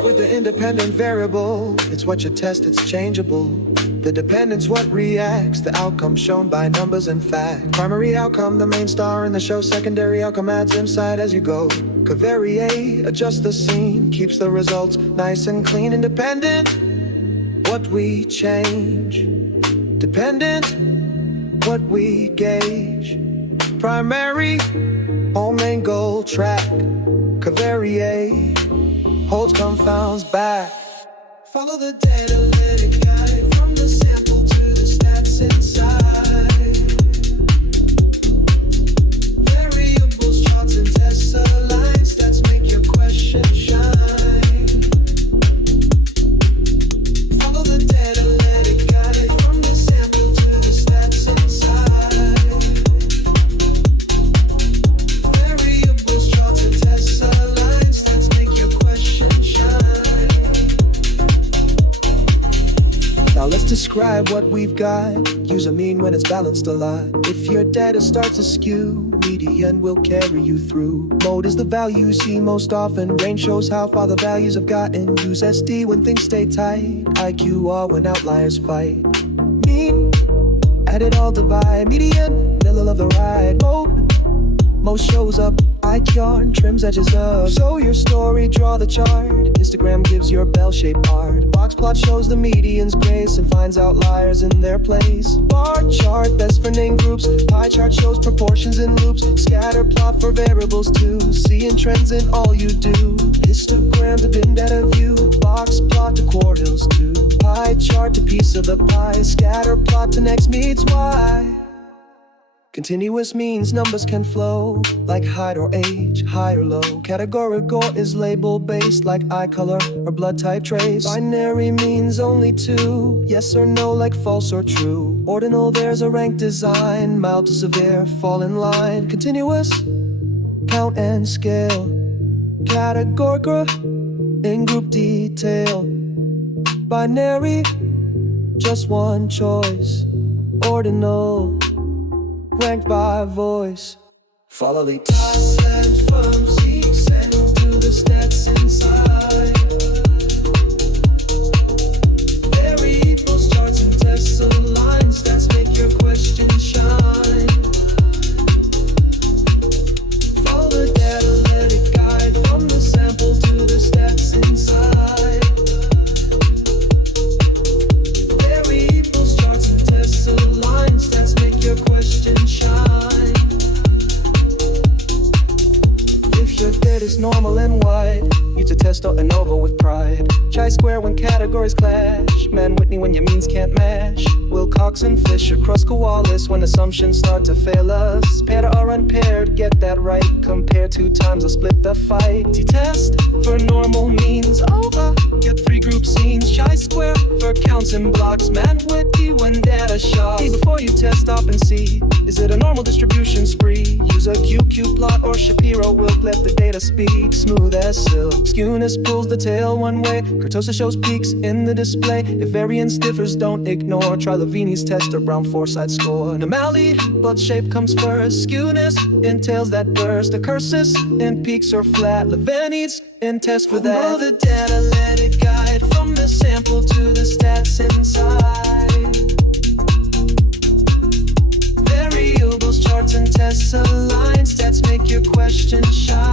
Start with the independent variable. It's what you test, it's changeable. The dependent's what reacts, the outcome shown by numbers and fact. Primary outcome, the main star in the show. Secondary outcome adds insight as you go. Covariate, adjust the scene, keeps the results nice and clean. Independent, what we change. Dependent, what we gauge. Primary, whole main goal track. Covariate, holds confounds back. Follow the data, let it guide from the sample to the stats inside. Variables, charts, and tests align. Stats make your question shine. Follow the data, let it guide from the sample to the stats inside. Variables, charts, and tests align. Stats make your question shine. Now let's describe what we've got. Use a mean when it's balanced a lot. If your data starts askew, median will carry you through. Mode is the value you see most often. Range shows how far the values have gotten. Use SD when things stay tight. IQR when outliers fight. Mean, add it all, divide. Median, middle of the ride. Mode, most shows up. IQR and trims edges up. So your story, draw the chart. Histogram gives your bell-shaped art. Box plot shows the median's grace and finds outliers in their place. Bar chart, best for name groups. Pie chart shows proportions in loops. Scatter plot for variables too. Seeing trends in all you do. Histogram to bin data view. Box plot to quartiles too. Pie chart to piece of the pie. Scatter plot to next meets Y. Continuous means numbers can flow, like height or age, high or low. Categorical is label based, like eye color or blood type trace. Binary means only two, yes or no, like false or true. Ordinal, there's a rank design, mild to severe, fall in line. Continuous, count and scale. Categorical, in group detail. Binary, just one choice. Ordinal, ranked by voice. Follow the task led from seeks and do the stats inside. Variables, charts, and tests align. Stats make your question shine. Follow the data, let it guide from the sample to the stats inside. Variables, charts, and tests align. Stats make your question shine. If your data is normal and wide, use a test or ANOVA with pride. Chi-square when categories clash. Man Whitney when your means can't match. Wilcox and Fisher, Kruskal-Wallis when assumptions start to fail us. Paired or unpaired, get that right. Compare 2 times or split the fight. T-test for normal means over. Get 3 group scenes. Chi-square for counts and blocks. Man Whitney when data shock. Before you test, stop and see. Is it a normal distribution spree? Use a QQ plot or Shapiro Wilk. Let the data speak, smooth as silk. Skewness pulls the tail one way. Kurtosa shows peaks in the display. If variance differs, don't ignore. Try Lavini's test or Brown-Forsyth score. Anomaly, blood shape comes first. Skewness entails that burst. The curses in peaks or flat. Lavini's in test for that. Follow the data, let it guide from the sample to the stats inside. Variables, charts, and tests align. Stats make your question shine.